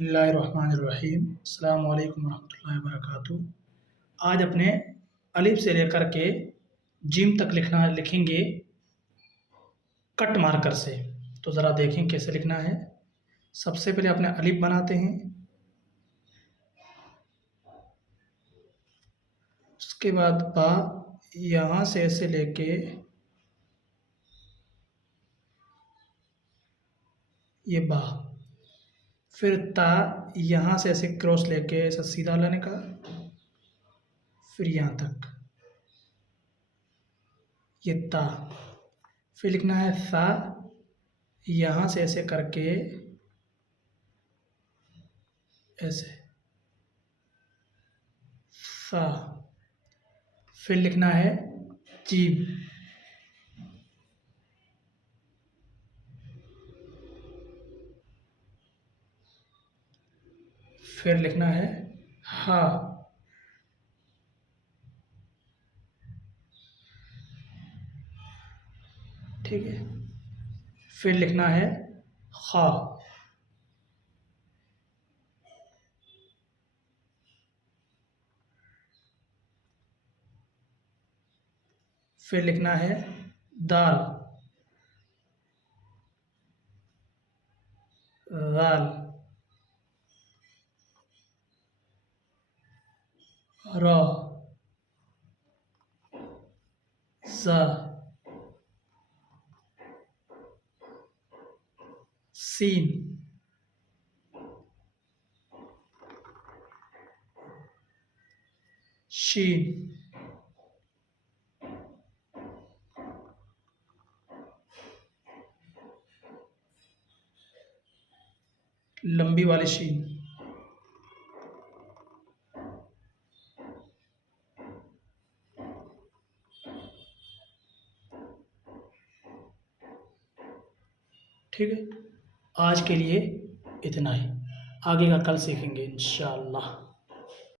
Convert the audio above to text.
बिस्मिल्लाहिर्रहमानिर्रहीम। अस्सलाम वालेकुम रहमतुल्लाहि व बरकातुहू। आज अपने अलिफ से लेकर के जिम तक लिखेंगे कट मार्कर से। तो ज़रा देखें कैसे लिखना है। सबसे पहले अपने अलिफ बनाते हैं, उसके बाद बा यहाँ से ऐसे लेके ये बा, फिर ता यहाँ से ऐसे क्रॉस लेके ऐसा सीधा लाने का, फिर यहाँ तक ये ता। फिर लिखना है सा, यहाँ से ऐसे करके ऐसे सा। फिर लिखना है जीम, फिर लिखना है हा, ठीक है। फिर लिखना है खा, फिर लिखना है दाल, दाल, रा, सा, सीन, शीन, लंबी वाली शीन, ठीक है। आज के लिए इतना ही, आगे का कल सीखेंगे इंशाअल्लाह।